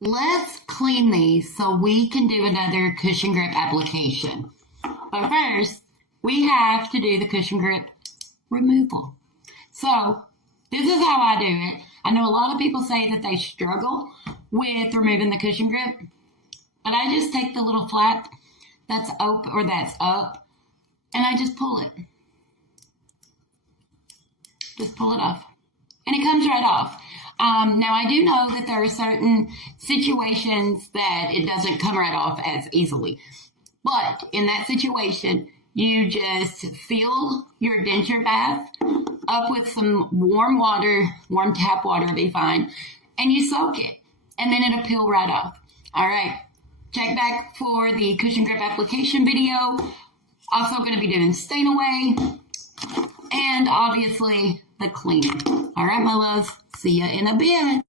let's clean these so we can do another cushion grip application. But first, we have to do the cushion grip removal. So this is how I do it. I know a lot of people say that they struggle with removing the cushion grip, but I just take the little flap that's open or that's up, and I just pull it. Just pull it off. And it comes right off. Now, I do know that there are certain situations that it doesn't come right off as easily. But in that situation, you just fill your denture bath up with some warm water, warm tap water, be fine, and you soak it. And then it'll peel right off. All right. Check back for the cushion grip application video. Also going to be doing stain away. And obviously the cleaning. All right, my loves. See ya in a bit.